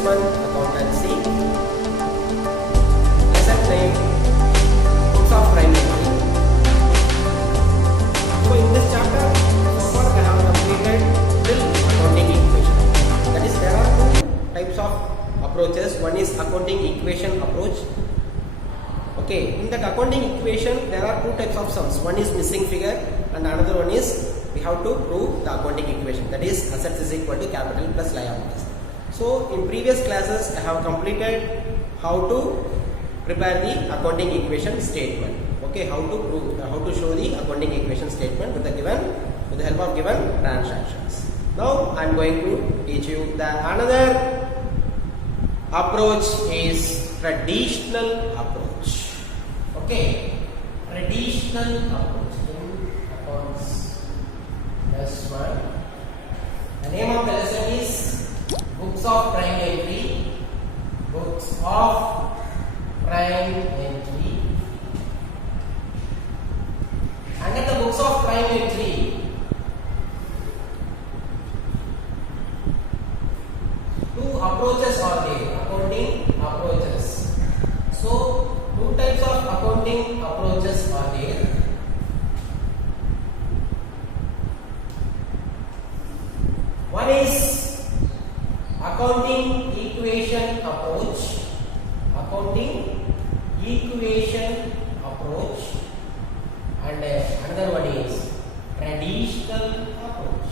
one, Accountancy. Lesson name, Books of Primary. So in this chapter, so far I have completed till accounting equation. That is, there are two types of approaches. One is accounting equation approach. Okay, in that accounting equation, there are two types of sums. One is missing figure, and another one is we have to prove the accounting equation. That is, assets is equal to capital plus liabilities. So in previous classes, I have completed how to prepare the accounting equation statement. Okay, how to prove, how to show the accounting equation statement with the help of given transactions. Now I am going to teach you the another approach is traditional approach. Okay, traditional approach in accounts. That's one. The name of the lesson is Books of Prime Entry. Books of Prime Entry. Under the Books of Prime Entry, two approaches are there, accounting approaches. So, two types of accounting approaches are there. One is accounting equation approach. Accounting equation approach. And another one is traditional approach.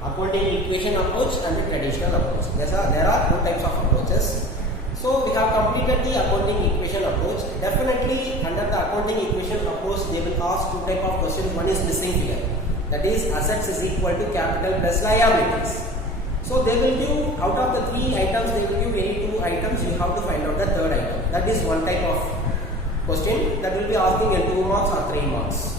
Accounting equation approach and the traditional approach. There are two types of approaches. So we have completed the accounting equation approach. Definitely under the accounting equation approach, they will ask two types of questions. One is missing figure. That is, assets is equal to capital plus liabilities. So they will give, out of the three items, they will give any two items, you have to find out the third item. That is one type of question that will be asking in 2 marks or 3 marks.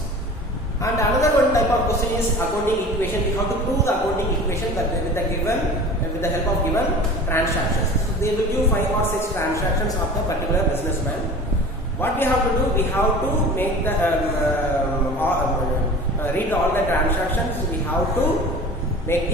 And another one type of question is accounting equation. We have to prove the accounting equation with the help of given transactions. So they will give 5 or 6 transactions of the particular businessman. What we have to do, we have to make the read all the transactions. We have to make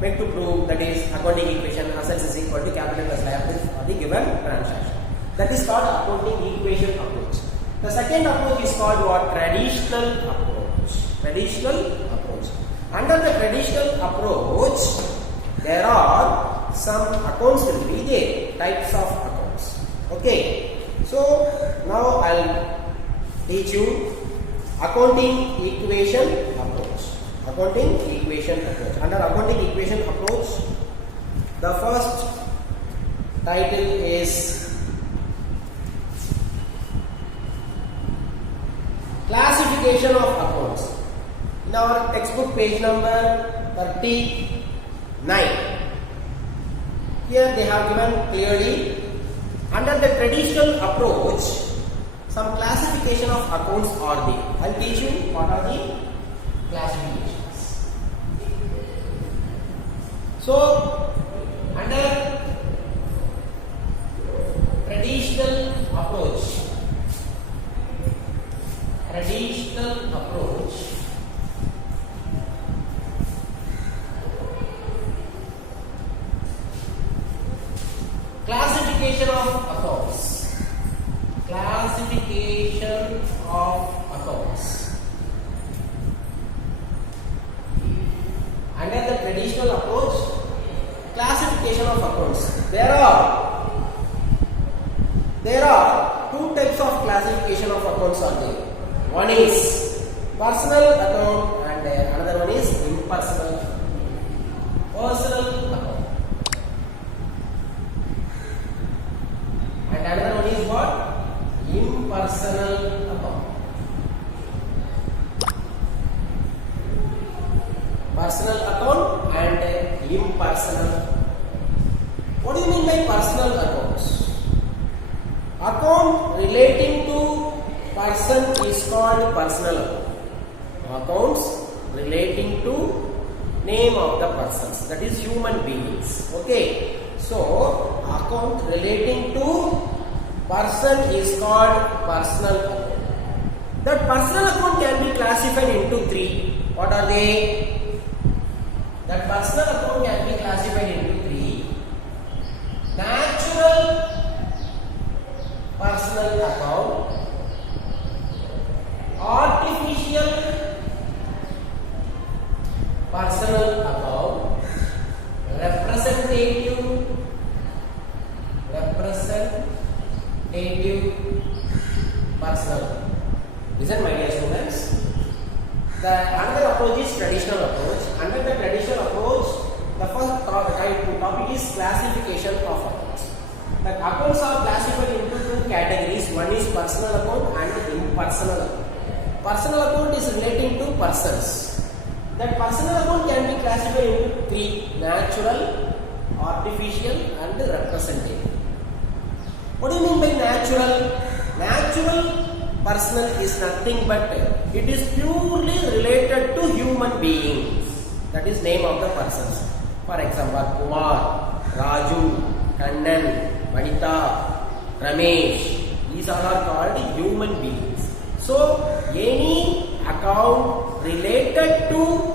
to prove, that is, accounting equation assets is equal to capital plus liabilities for the given transaction. That is called accounting equation approach. The second approach is called what? Traditional approach. Traditional approach. Under the traditional approach, there are some accounts will be there, types of accounts. Okay. So now I'll teach you accounting equation approach. Accounting equation approach. Under accounting equation approach, the first title is classification of accounts. In our textbook page number 39, here they have given clearly, under the traditional approach, some classification of accounts are there. I will teach you what are the classifications. So, under traditional approach, classification of accounts. Classification of accounts. Under the traditional approach, classification of accounts. There are two types of classification of accounts are there. One is personal account and another one is impersonal. Personal account. And another one is what? Impersonal account. Personal account and impersonal. What do you mean by personal accounts? Account relating to person is called personal account. Accounts relating to name of the persons, that is human beings. Okay. So, account relating to person is called personal account. That personal account can be classified into three. What are they? That personal account can be classified into three. Natural personal account, artificial personal account, representative personal. Listen, my dear students. The another approach is traditional approach. Under the traditional approach, the first topic is classification of accounts. The accounts are classified into two categories. One is personal account and impersonal account. Personal account is relating to persons. That personal account can be classified into three: natural, artificial, and representative. What do you mean by natural? Natural personal is nothing but it is purely related to human beings. That is name of the persons. For example, Kumar, Raju, Kannan, Vanita, Ramesh. These all are called human beings. So, any account related to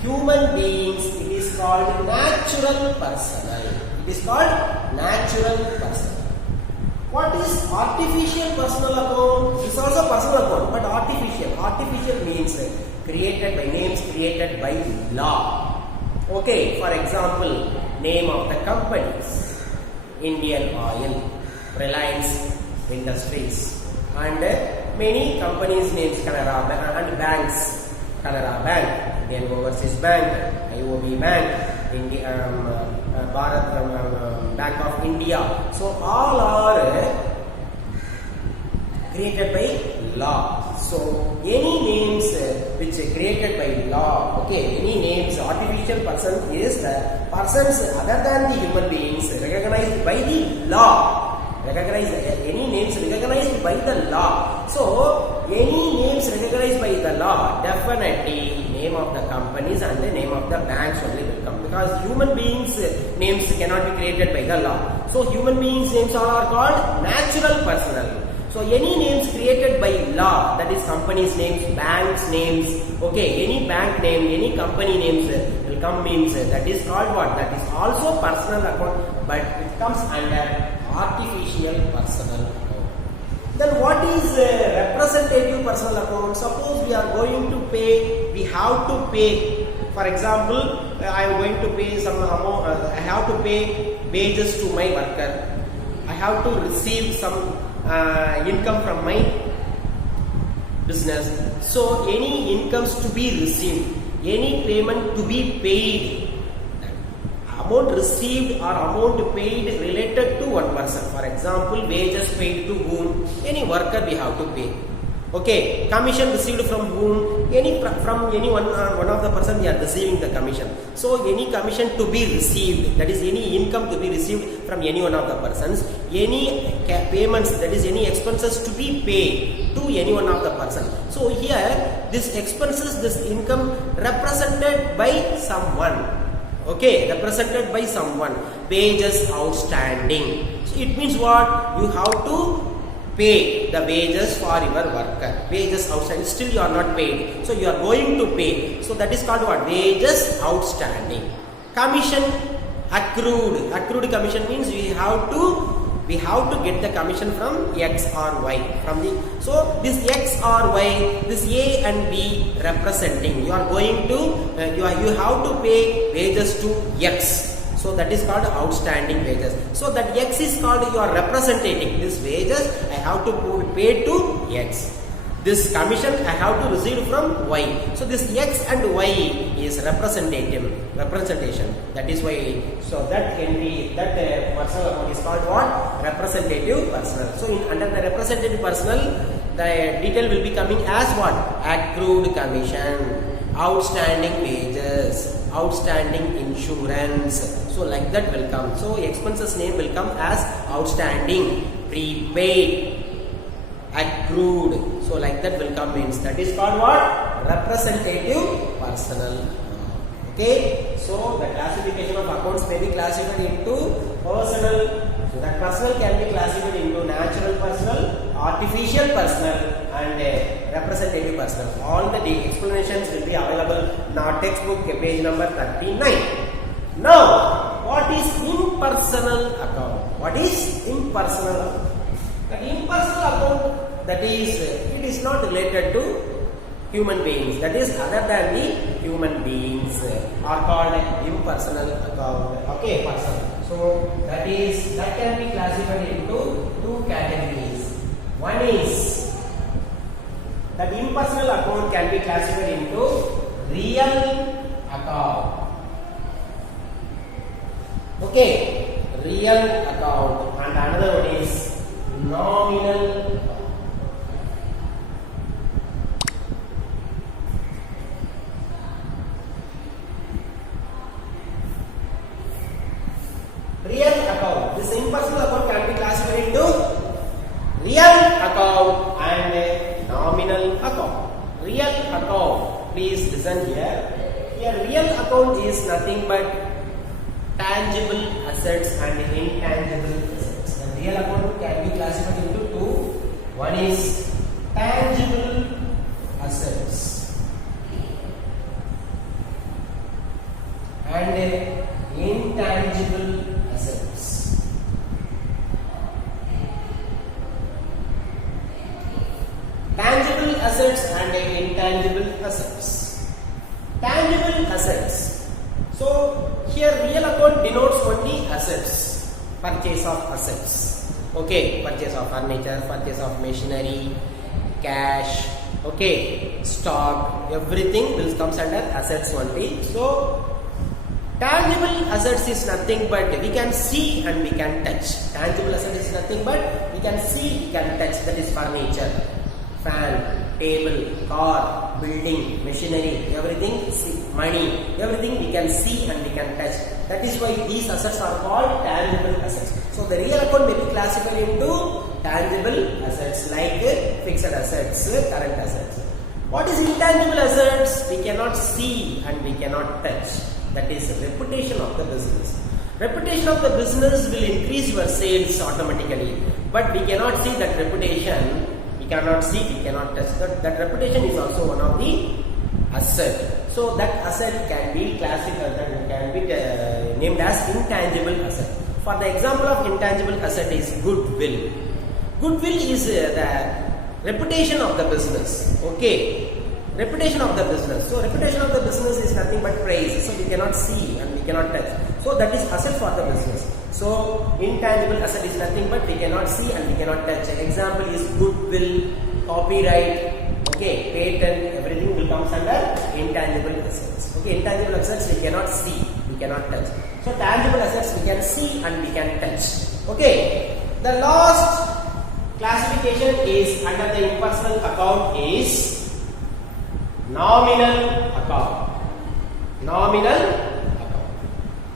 human beings, it is called natural personal. It is called natural personal. What is artificial personal account? It is also personal account, but artificial. Artificial means created by names created by law. Okay, for example, name of the companies: Indian Oil, Reliance Industries, and many companies names Canara Bank and banks: Canara Bank, Indian Overseas Bank, IOB Bank, Bank of India. So all are created by law. So any names which are created by law, okay, any names, artificial person is the persons other than the human beings recognized by the law. Recognized any names recognized by the law. So any names recognized by the law, definitely name of the companies and the name of the banks only will come, because human beings names cannot be created by the law. So human beings names are called natural personal. So any names created by law, that is companies names, banks names, okay, any bank name, any company names will come means that is called what? That is also personal account, but it comes under artificial personal account. Then what is representative personal account? Suppose we are going to pay, we have to pay. For example, I am going to pay some amount, I have to pay wages to my worker. I have to receive some income from my business. So any incomes to be received, any payment to be paid, amount received or amount paid related to one person. For example, wages paid to whom? Any worker we have to pay. Okay, commission received from whom? From any one of the person we are receiving the commission. So any commission to be received, that is any income to be received from any one of the persons. Any payments, that is any expenses to be paid to any one of the person. So here this expenses, this income represented by someone. Okay, represented by someone. Wages outstanding. So it means what? You have to pay the wages for your worker. Wages outstanding. Still you are not paid. So you are going to pay. So that is called what? Wages outstanding. Commission accrued. Accrued commission means we have to get the commission from X or Y. So this X or Y, this A and B representing. You are going to you have to pay wages to X. So that is called outstanding wages. So that X is called, you are representing this wages. I have to pay to X. This commission I have to receive from Y. So this X and Y is representation. That is why. So that can be personal account is called what? Representative personal. So under the representative personal, the detail will be coming as what? Accrued commission, outstanding wages, outstanding insurance. So like that will come. So expenses name will come as outstanding, prepaid, accrued. So like that will come means that is called what? Representative personal. Okay. So the classification of accounts may be classified into personal. So that personal can be classified into natural personal, artificial personnel and representative personnel. All the explanations will be available in our textbook, page number 39. Now, what is impersonal account? What is impersonal account? That impersonal account, that is, it is not related to human beings. That is, other than the human beings are called impersonal account. Okay, personal. So that can be classified into two categories. One is that impersonal account can be classified into real account. Okay, real account, and another one is nominal account. Real account. This impersonal account can be classified into real account and nominal account. Real account. Please listen here. Here, real account is nothing but tangible assets and intangible assets. The real account can be classified into two. One is tangible assets and intangible assets. Tangible assets and intangible assets. Tangible assets. So here real account denotes only assets, purchase of assets. Okay, purchase of furniture, purchase of machinery, cash, okay, stock, everything will comes under assets only. So tangible assets is nothing but we can see and we can touch. Tangible asset is nothing but we can see, we can touch. That is furniture, fan, table, car, building, machinery, everything, money, everything we can see and we can touch. That is why these assets are called tangible assets. So the real account may be classified into tangible assets like fixed assets, current assets. What is intangible assets? We cannot see and we cannot touch. That is reputation of the business. Reputation of the business will increase your sales automatically, but we cannot see that reputation. We cannot see, we cannot touch. That reputation is also one of the asset. So that asset can be classified, that can be named as intangible asset. For the example of intangible asset is goodwill. Goodwill is the reputation of the business. Okay. Reputation of the business. So reputation of the business is nothing but praise. So we cannot see and we cannot touch. So that is asset for the business. So intangible asset is nothing but we cannot see and we cannot touch. Example is goodwill, copyright, okay, patent, everything will come under intangible assets. Okay, intangible assets we cannot see, we cannot touch. So tangible assets we can see and we can touch. Okay, the last classification is under the impersonal account is nominal account. Nominal account.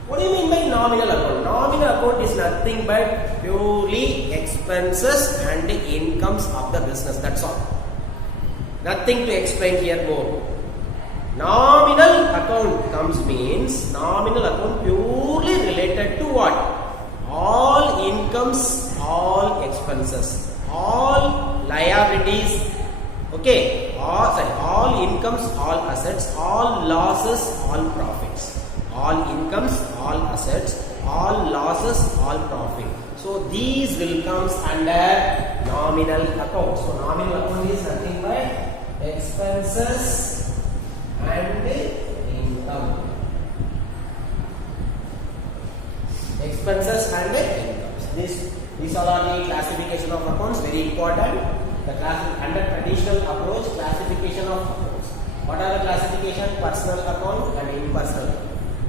What do you mean by nominal account? Nominal account is nothing but purely expenses and incomes of the business. That's all. Nothing to explain here more. Nominal account comes means nominal account purely related to what? All incomes, all expenses, all liabilities. Okay, all incomes, all assets, all losses, all profits. All incomes, all assets, all losses, all profit. So these will comes under nominal account. So nominal account is nothing but expenses and income. Expenses and incomes. These all are the classification of accounts, very important. The under traditional approach, classification of accounts. What are the classification? Personal account and impersonal account.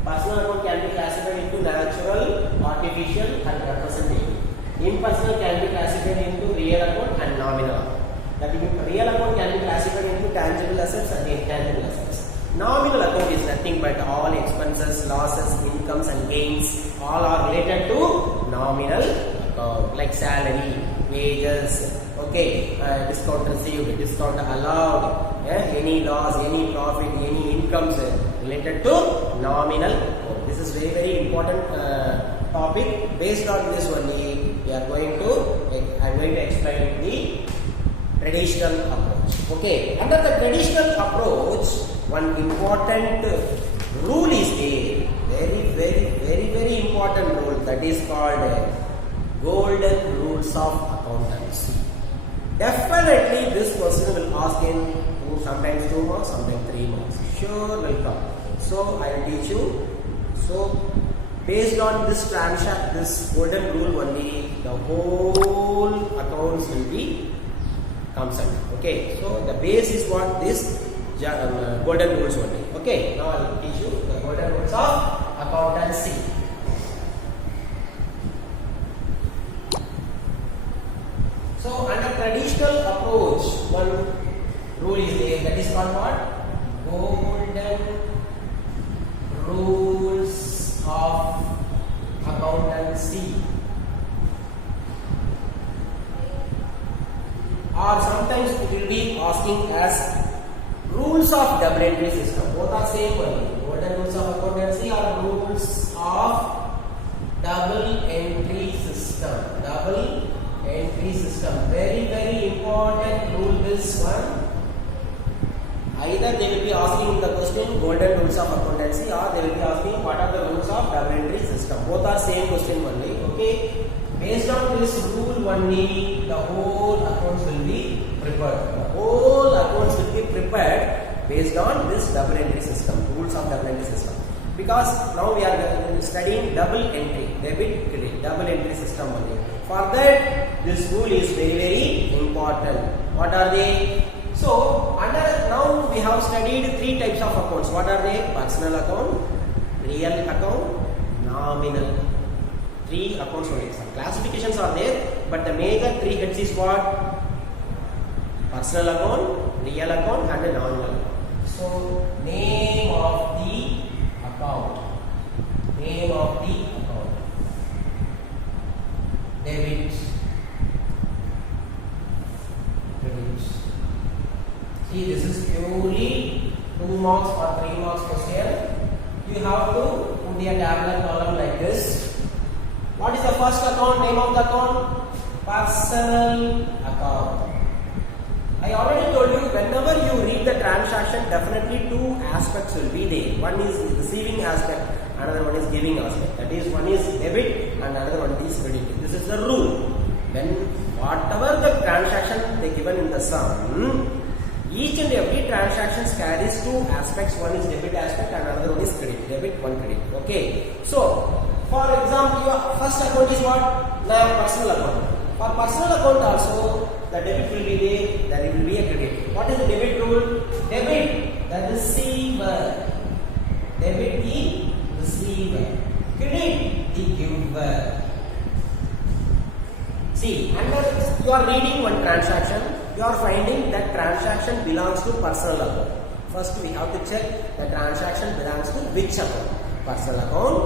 Personal account can be classified into natural, artificial and representative. Impersonal can be classified into real account and nominal account. That real account can be classified into tangible assets and intangible assets. Nominal account is nothing but all expenses, losses, incomes and gains all are related to nominal account, like salary, wages, okay, discount received, discount allowed, any loss, any profit, any incomes related to nominal account. This is very important topic. Based on this only, I am going to explain the traditional approach. Okay, under the traditional approach, one important rule is there. Very important rule, that is called golden rules of accountancy. Definitely this question will ask in sometimes 2 marks, sometimes 3 marks. Sure will come. So I will teach you. So based on this this golden rule only, the whole accounts will be comes under. Okay. So the base is what? This golden rules only. Okay. Now I will teach you the golden rules of accountancy. So under traditional approach, one rule is there, that is called what? Golden rules of accountancy, or sometimes it will be asking as rules of double entry system. Both are same only. Golden rules of accountancy or rules of double entry system. Double entry system. Very important rule this one. Either they will be asking the question golden rules of accountancy, or they will be asking what are the rules of double entry system. Both are same question only. Okay. Based on this rule only, the whole accounts will be prepared. The whole accounts will be prepared based on this double entry system, rules of double entry system. Because now we are studying double entry, debit, credit, double entry system only. For that, this rule is very important. What are they? So, now we have studied 3 types of accounts. What are they? Personal account, real account, nominal. 3 accounts only. Some classifications are there, but the major 3 heads is what? Personal account, real account, and a nominal. So, name of the account. Name of the account. Debit. Credit. See, this is purely 2 marks or 3 marks question. You have to put a tabular column like this. What is the first account? Name of the account? Personal account. I already told you, whenever you read the transaction, definitely 2 aspects will be there. One is receiving aspect, another one is giving aspect. That is, one is debit and another one is credit. This is the rule. When whatever the transaction they given in the sum, each and every transaction carries 2 aspects. One is debit aspect and another one is credit. Debit, one credit. Okay. So, for example, your first account is what? Now, personal account. For personal account also, the debit will be there will be a credit. What is the debit rule? Debit, the receiver. Debit, the receiver. Credit, the giver. See, under you are reading one transaction, you are finding that transaction belongs to personal account. First, we have to check the transaction belongs to which account? Personal account,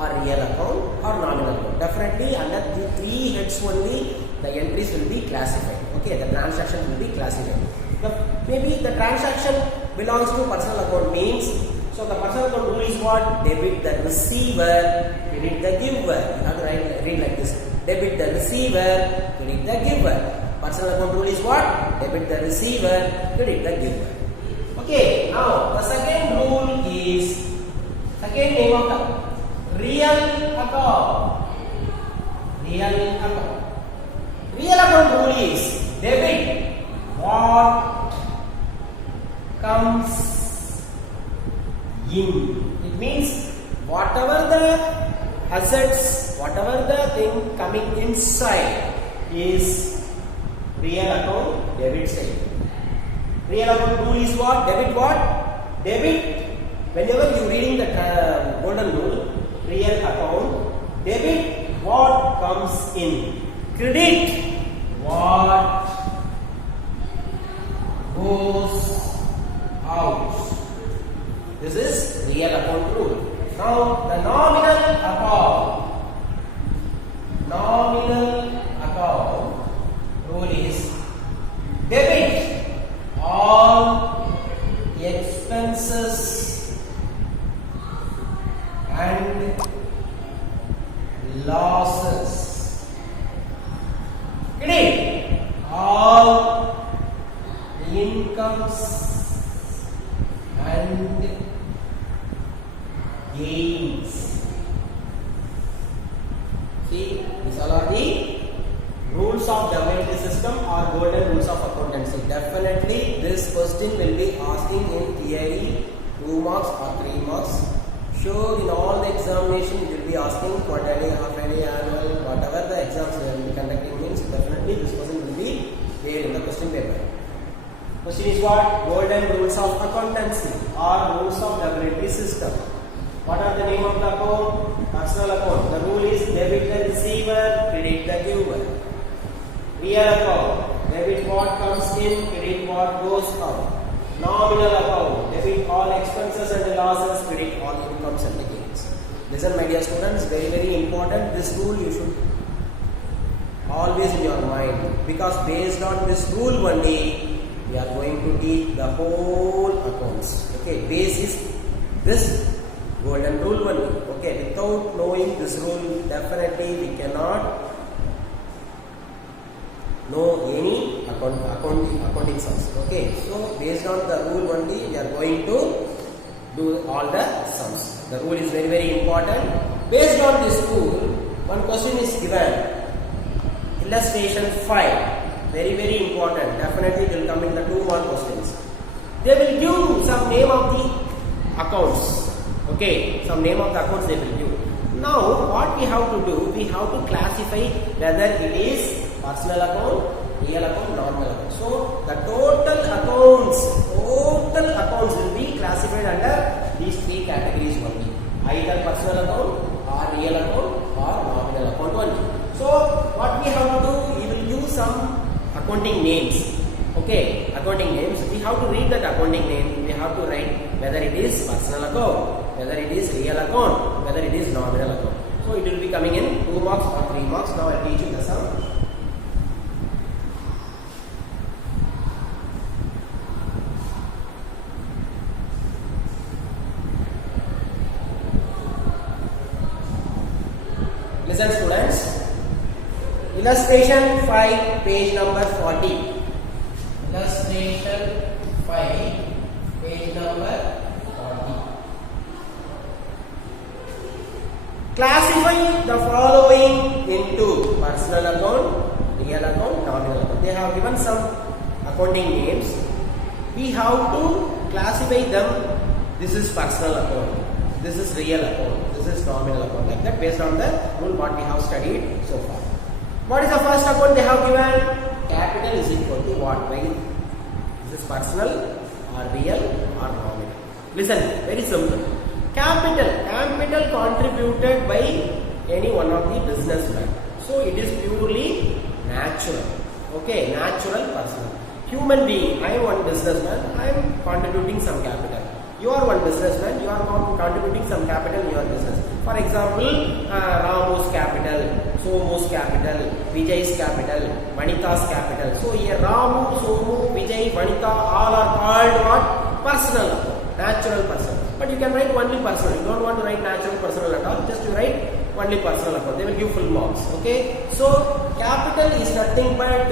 or real account, or nominal account. Definitely under the 3 heads only, the entries will be classified. Okay, the transaction will be classified. Maybe the transaction belongs to personal account means, so the personal account rule is what? Debit the receiver, credit the giver. You have to read like this. Debit the receiver, credit the giver. Personal account rule is what? Debit the receiver, credit the giver. Okay, now the second rule is, second name of the real account. Real account. Real account rule is debit what comes in. It means whatever the assets, whatever the thing coming inside is real account, debit side. Real account rule is what? Debit what? Debit. Whenever you reading the golden rule, real account, debit what comes in. Credit what goes out. This is real account rule. Now the nominal account. Nominal account rule is debit all expenses and losses. Credit all incomes and gains. See, these all are the rules of WLT system or golden rules of accountancy. Definitely this question will be asking in theory 2 marks or 3 marks. Sure, in all the examination it will be asking quarterly, half-yearly, annual, whatever the exams they will be conducting means definitely this question will be there in the question paper. Question is what? Golden rules of accountancy or rules of WLT system. What are the name of the account? Personal account. The rule is debit the receiver, credit the giver. Real account. Debit what comes in, credit what goes out. Nominal account. Debit all expenses and losses, credit all incomes and gains. Listen my dear students, very important. This rule you should always in your mind, because based on this rule only we are going to teach the whole accounts. Okay, base is this golden rule only. Okay, without knowing this rule definitely we cannot know any accounting sums. Okay, so based on the rule only we are going to do all the sums. The rule is very important. Based on this rule, one question is given. Illustration 5. Very important. Definitely it will come in the 2 mark questions. They will give some name of the accounts. Okay, some name of the accounts they will give. Now what we have to do, we have to classify whether it is personal account, real account, normal account. So the total accounts will be classified under these 3 categories only. Either personal account or real account or nominal account only. So what we have to do, we will use some accounting names. Okay, accounting names. We have to read that accounting name. We have to write whether it is personal account, whether it is real account, whether it is nominal account. So it will be coming in 2 marks or 3 marks. Now I will teach you the sum. Listen students. Illustration 5, page number 40. Illustration 5, page number 40. Classify the following into personal account, real account, nominal account. They have given some accounting names. We have to classify them. This is personal account, this is real account, this is nominal account, like that based on the rule what we have studied so far. What is the first account they have given? Capital is equal to what? Right? This is personal or real or nominal. Listen, very simple. Capital contributed by any one of the businessmen. So it is purely natural. Okay, natural personal. Human being, I am one businessman, I am contributing some capital. You are one businessman, you are contributing some capital in your business. For example, Ramu's capital, Somu's capital, Vijay's capital, Vanita's capital. So here Ramu, Somu, Vijay, Vanita all are called what? Personal, natural person. But you can write only personal. You don't want to write natural personal at all. Just you write only personal account. They will give full marks. Okay. So capital is nothing but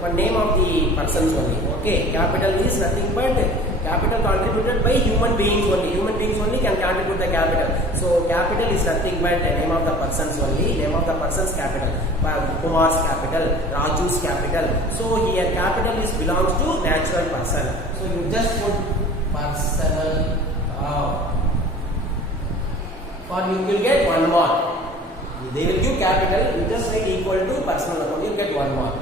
one name of the persons only. Okay. Capital is nothing but capital contributed by human beings only. Human beings only can contribute the capital. So capital is nothing but the name of the persons only. Name of the person's capital. Kumar's capital, Raju's capital. So here capital is belongs to natural person. So you just put personal. For you will get 1 mark. They will give capital. You just write equal to personal account. You will get 1 mark.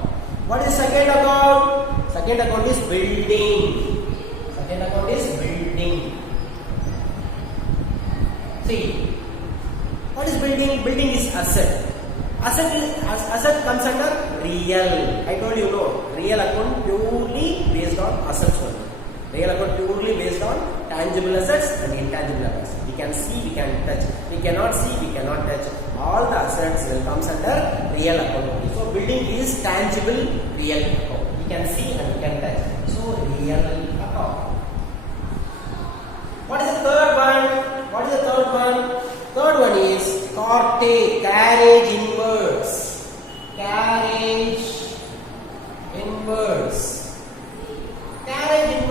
What is second account? Second account is building. Second account is building. See, what is building? Building is asset. Asset comes under real. I told you no. Real account purely based on assets only. Real account purely based on tangible assets and intangible assets. We can see, we can touch. We cannot see, we cannot touch. All the assets will comes under real account only. So building is tangible real account. We can see and we can touch. So real account. What is the third one? What is the third one? Third one is carriage inwards. Carriage inwards. Carriage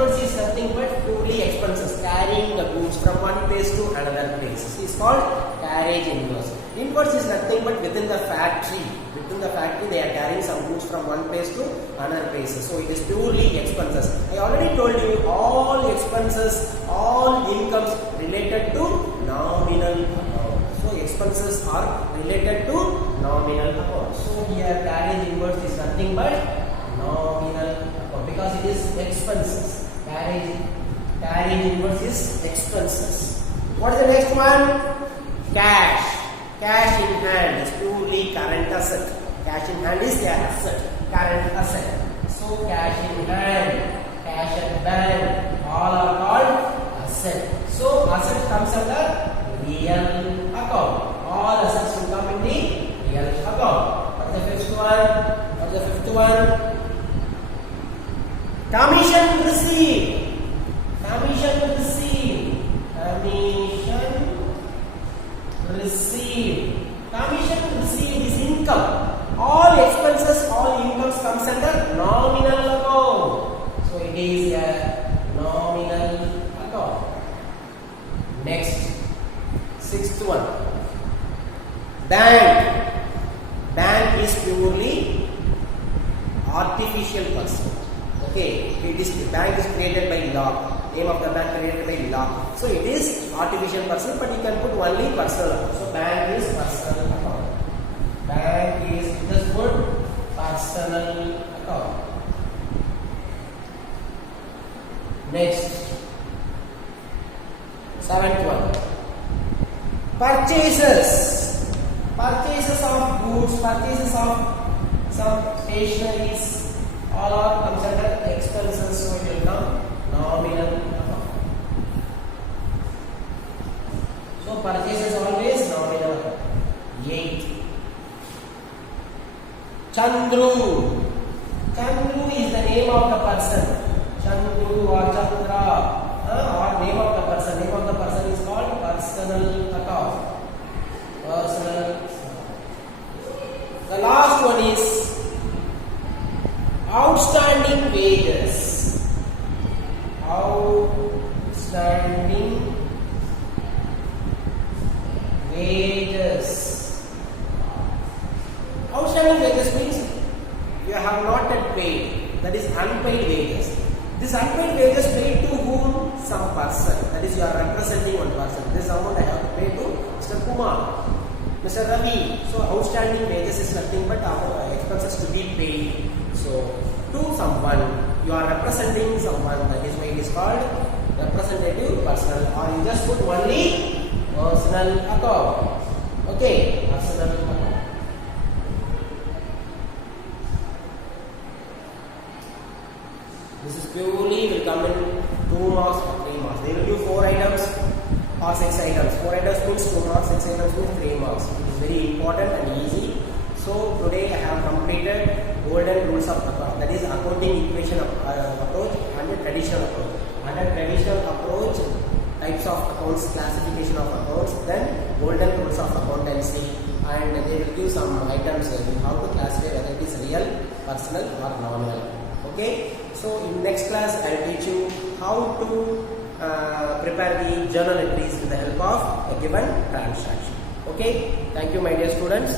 another place. So it's called carriage inverse. Inverse is nothing but within the factory. Within the factory, they are carrying some goods from one place to another place. So it is purely expenses. I already told you all expenses, all incomes related to nominal account. So expenses are related to nominal account. So here carriage inverse is nothing but nominal account because it is expenses. Carriage inverse is expenses. What is the next one? Cash. Cash in hand is purely current asset. Cash in hand is the asset, current asset. So cash in hand, cash at bank, all are called asset. So asset comes under real account. All assets will come in the real account. What is the fifth one? What is the fifth one? Commission received. Commission received. Commission received is income. All expenses, all incomes comes under nominal account. So it is a nominal account. Next, sixth one. Bank. Bank is purely artificial person. Okay, it is the bank is created by law. Name of the bank created by law. So it is artificial person, but you can put only personal account. So bank is personal account. Bank is just put personal account. Next, seventh one. Purchases. Purchases of goods, purchases of some stationeries, all are comes under expenses. So it will come nominal account. So purchases always nominal account. 8. Chandru. Chandru is the name of the person. Chandru or Chandra or name of the person. Name of the person is called personal account. Personal. The last one is outstanding wages. Outstanding wages. Outstanding wages means you have not yet paid. That is unpaid wages. This unpaid wages paid to whom? Some person. That is you are representing one person. This amount I have paid to Mr. Kumar, Mr. Ravi. So outstanding wages is nothing but expenses to be paid. So to someone, you are representing someone. That is why it is called representative personal. Or you just put only personal account. Okay, personal account. This is purely will come in 2 marks or 3 marks. They will do 4 items or 6 items. 4 items means 2 marks, 6 items means 3 marks. It is very important and easy. So today I have completed golden rules of account. That is accounting equation approach and the traditional approach. Under traditional approach, types of accounts, classification of accounts, then golden rules of accountancy, and they will give some items how to classify whether it is real, personal or nominal. Okay, so in next class I will teach you how to prepare the journal entries with the help of a given transaction. Okay, thank you my dear students.